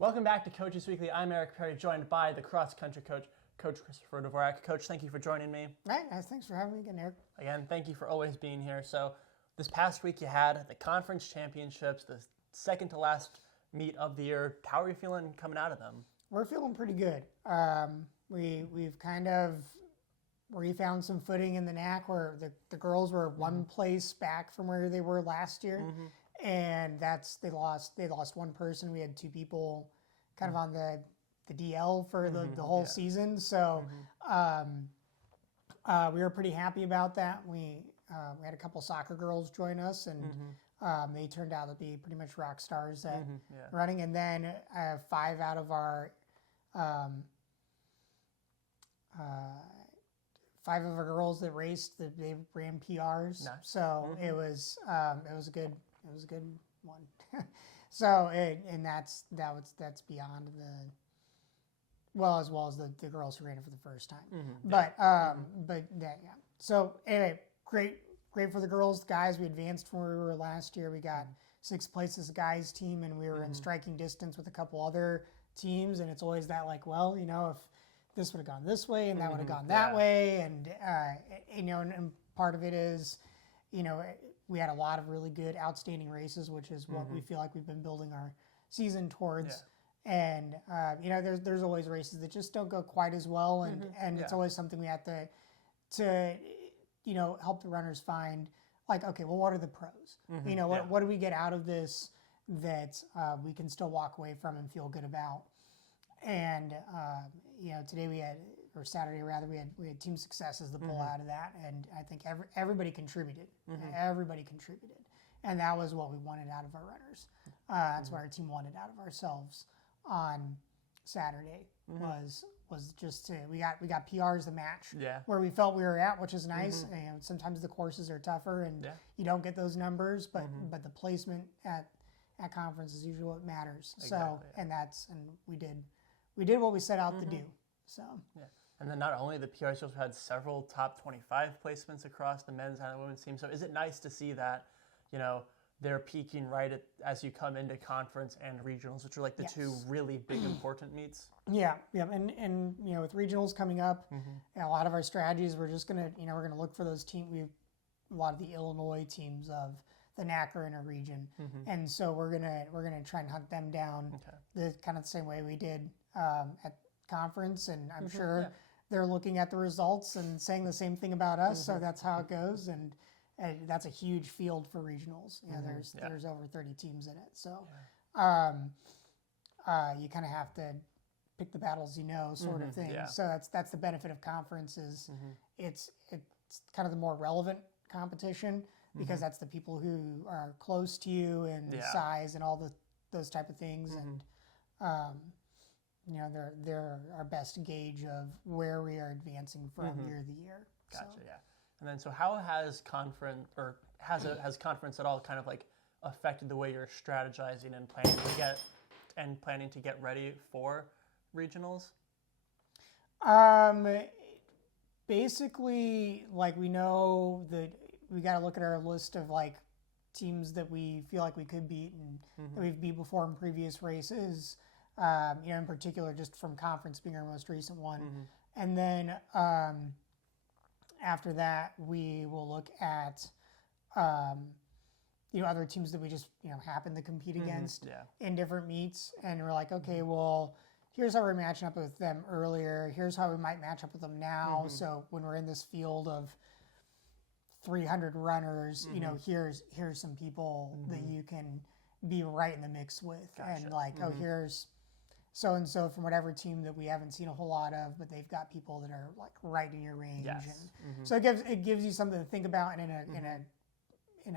Welcome back to Coaches Weekly. I'm Eric Perry, joined by the cross-country coach, Coach Christopher Dvorak. Coach, thank you for joining me. All right, guys, thanks for having me again, Eric. Again, thank you for always being here. So this past week you had the conference championships, the second to last meet of the year. How are you feeling coming out of them? We're feeling pretty good. We've kind of refound some footing in the NAC where the girls were one place back from where they were last year. And they lost one person. We had two people kind of on the DL for the whole season. So we were pretty happy about that. We had a couple soccer girls join us, and they turned out to be pretty much rock stars at running. And then five out of our girls that raced, they ran PRs. Nice. So it was a good one. So that's beyond as well as the girls who ran it for the first time. But yeah. So anyway, great for the girls. Guys, we advanced from where we were last year. We got sixth place as a guys team, and we were in striking distance with a couple other teams. And it's always that if this would have gone this way and that would have gone that way, and and part of it is, we had a lot of really good, outstanding races, which is what we feel like we've been building our season towards. And there's always races that just don't go quite as well, and it's always something we have to help the runners find. Like, okay, well, what are the pros? What do we get out of this that we can still walk away from and feel good about? And today Saturday rather, we had team success as the pull out of that, and I think everybody contributed. Everybody contributed, and that was what we wanted out of our runners. That's what our team wanted out of ourselves on Saturday. Was just we got PRs to match where we felt we were at, which is nice. And sometimes the courses are tougher, and you don't get those numbers, but the placement at conference is usually what matters. Exactly, and we did what we set out to do. So. Yeah. And then not only the PRs, you also had several top 25 placements across the men's and the women's team. So is it nice to see that, they're peaking as you come into conference and regionals, which are like the two really big important meets? Yeah. And with regionals coming up, a lot of our strategies, we're just gonna look for those teams. A lot of the Illinois teams of the NAC are in a region, and so we're gonna try and hunt them down the kind of the same way we did at conference, and I'm sure they're looking at the results and saying the same thing about us. So that's how it goes, and that's a huge field for regionals. There's over 30 teams in it, so you kind of have to pick the battles sort of thing. So that's the benefit of conference is it's kind of the more relevant competition, because that's the people who are close to you and size and all those type of things, and they're our best gauge of where we are advancing from year to year. Gotcha. So. Yeah. And then, so how has conference has conference at all kind of like affected the way you're strategizing and planning to get ready for regionals? Basically, we know that we got to look at our list of teams that we feel like we could beat and that we've beat before in previous races. In particular, just from conference being our most recent one. And then after that, we will look at, other teams that we just, happen to compete against in different meets. And we're like, okay, well, here's how we're matching up with them earlier. Here's how we might match up with them now. So when we're in this field of 300 runners, here's some people that you can be right in the mix with. Gotcha. And here's so-and-so from whatever team that we haven't seen a whole lot of, but they've got people that are right in your range. Yes. And so it gives you something to think about, and in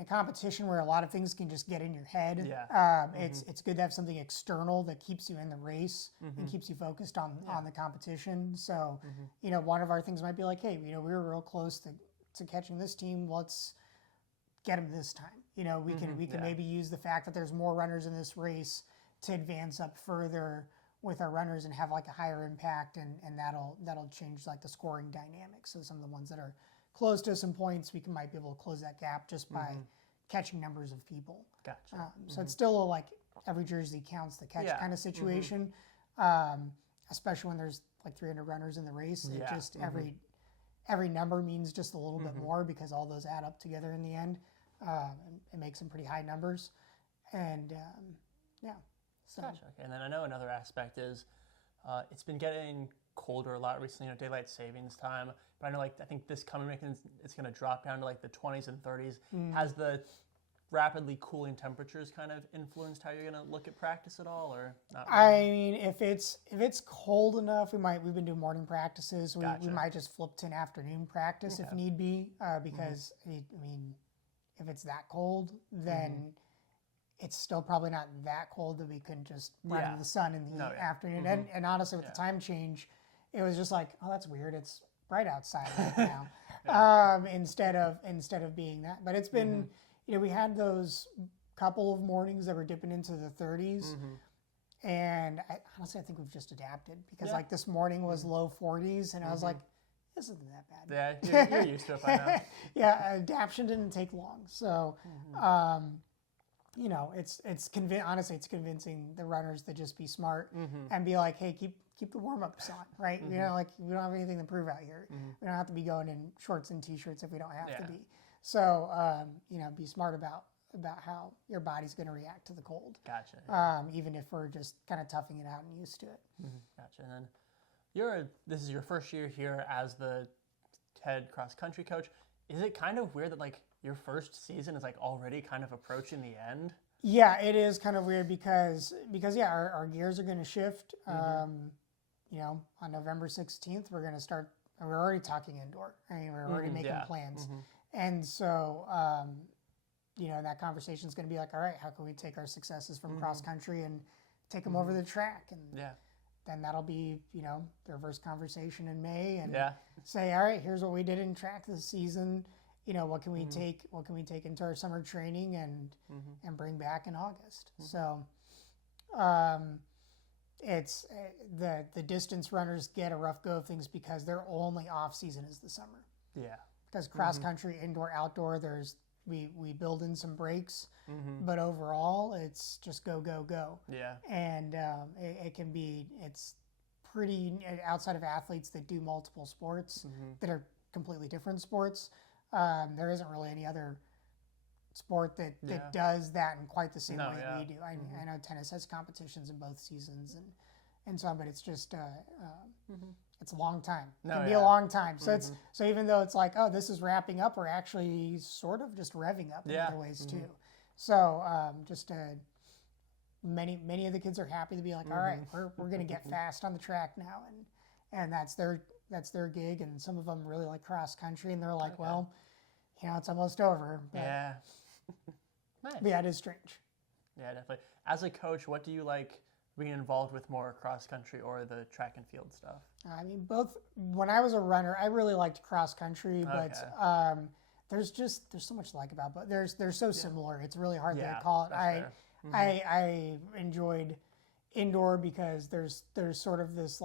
a competition where a lot of things can just get in your head. It's good to have something external that keeps you in the race and keeps you focused on the competition. So one of our things might be like, hey, we were real close to catching this team. Let's get them this time. We can maybe use the fact that there's more runners in this race to advance up further with our runners and have a higher impact, and that'll change the scoring dynamics. So some of the ones that are close to some points, we might be able to close that gap just by catching numbers of people. Gotcha. So it's still like every jersey counts the catch kind of situation, especially when there's like 300 runners in the race. It just every number means just a little bit more because all those add up together in the end. It makes some pretty high numbers, and so. Gotcha. Okay. And then I know another aspect is it's been getting colder a lot recently, daylight savings time. But I know, I think this coming weekend it's going to drop down to like the 20s and 30s. Has the rapidly cooling temperatures kind of influenced how you're going to look at practice at all, or not really? I mean, if it's cold enough, we've been doing morning practices. We might just flip to an afternoon practice if need be, because I mean, if it's that cold, then it's still probably not that cold that we couldn't just run in the sun in the afternoon. And honestly, with the time change, it was just like, oh, that's weird. It's bright outside right now, instead of being that. But it's been, we had those couple of mornings that were dipping into the 30s, and honestly, I think we've just adapted because like this morning was low 40s, and I was like, this isn't that bad. Yeah, you're used to it by now. Yeah, adaptation didn't take long, so. Honestly, it's convincing the runners to just be smart and be like, hey, keep the warm-ups on, right? We don't have anything to prove out here. We don't have to be going in shorts and t-shirts if we don't have to be. So, be smart about how your body's going to react to the cold. Gotcha. Even if we're just kind of toughing it out and used to it. Gotcha. And then this is your first year here as the head cross-country coach. Is it kind of weird that your first season is already kind of approaching the end? Yeah, it is kind of weird because our gears are going to shift. On November 16th, we're going to start. We're already talking indoor. I mean, we're already making plans, and so that conversation is going to be like, all right, how can we take our successes from cross country and take them over the track? And then that'll be the reverse conversation in May, and say, all right, here's what we did in track this season. What can we take? What can we take into our summer training and bring back in August? So, it's the distance runners get a rough go of things because their only off season is the summer. Yeah. Because cross country, indoor, outdoor, we build in some breaks, but overall it's just go go go. Yeah. And it's pretty outside of athletes that do multiple sports that are completely different sports. There isn't really any other sport that does that in quite the same way we do. I know tennis has competitions in both seasons and so on, but it's just it's a long time. It can be a long time. So so even though it's like, oh, this is wrapping up, we're actually sort of just revving up in other ways too. So many of the kids are happy to be like, all right, we're going to get fast on the track now, and that's their gig. And some of them really like cross country, and they're like, well, it's almost over. But, yeah. Nice. But yeah, it is strange. Yeah, definitely. As a coach, what do you like being involved with more, cross country or the track and field stuff? I mean, both. When I was a runner, I really liked cross country, but there's so much to like about. But they're so similar. It's really hard to call it. I enjoyed indoor because there's sort of this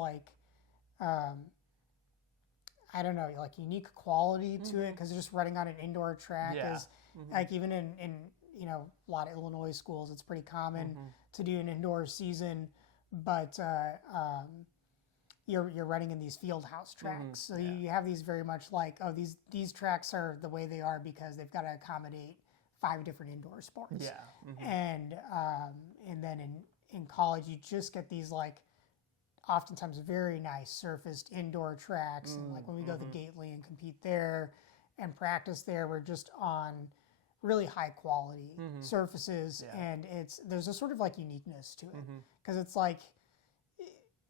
I don't know, unique quality to it because just running on an indoor track is even in a lot of Illinois schools, it's pretty common to do an indoor season, but you're running in these field house tracks. So you have these very much these tracks are the way they are because they've got to accommodate 5 different indoor sports. Yeah. And then in college, you just get these oftentimes very nice surfaced indoor tracks. And when we go to Gately and compete there and practice there, we're just on really high quality surfaces. And there's a sort of uniqueness to it because it's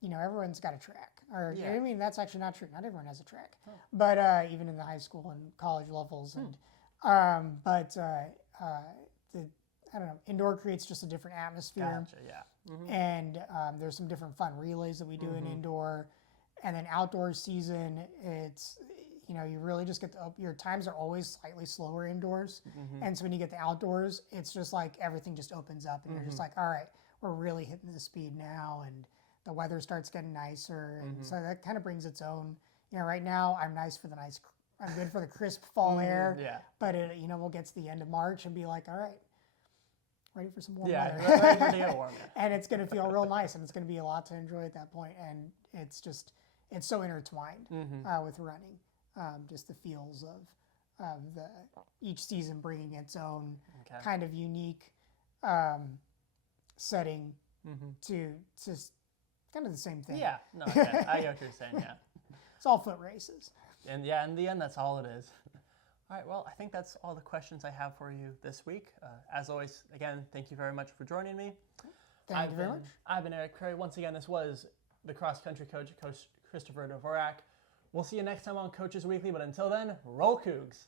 everyone's got a track. Or I mean, that's actually not true. Not everyone has a track, but even in the high school and college levels. And I don't know, indoor creates just a different atmosphere. Gotcha, yeah. And there's some different fun relays that we do in indoor. And then outdoor season, it's, you really just get your times are always slightly slower indoors. And so when you get to outdoors, it's just everything just opens up and you're just all right, we're really hitting the speed now. And the weather starts getting nicer. And so that kind of brings its own, right now I'm nice for the I'm good for the crisp fall air. Yeah. But we'll get to the end of March and be like, all right, ready for some warm Yeah, weather. ready to get warm. Yeah. And it's going to feel real nice, and it's going to be a lot to enjoy at that point. And it's so intertwined with running, just the feels of each season bringing its own kind of unique setting to kind of the same thing. Yeah, no, I get what you're saying. Yeah, it's all foot races. And yeah, in the end, that's all it is. All right, well, I think that's all the questions I have for you this week. As always, again, thank you very much for joining me. Thank you very much. I've been Eric Curry. Once again, this was the cross-country coach, Coach Christopher Dvorak. We'll see you next time on Coaches Weekly, but until then, roll Cougs!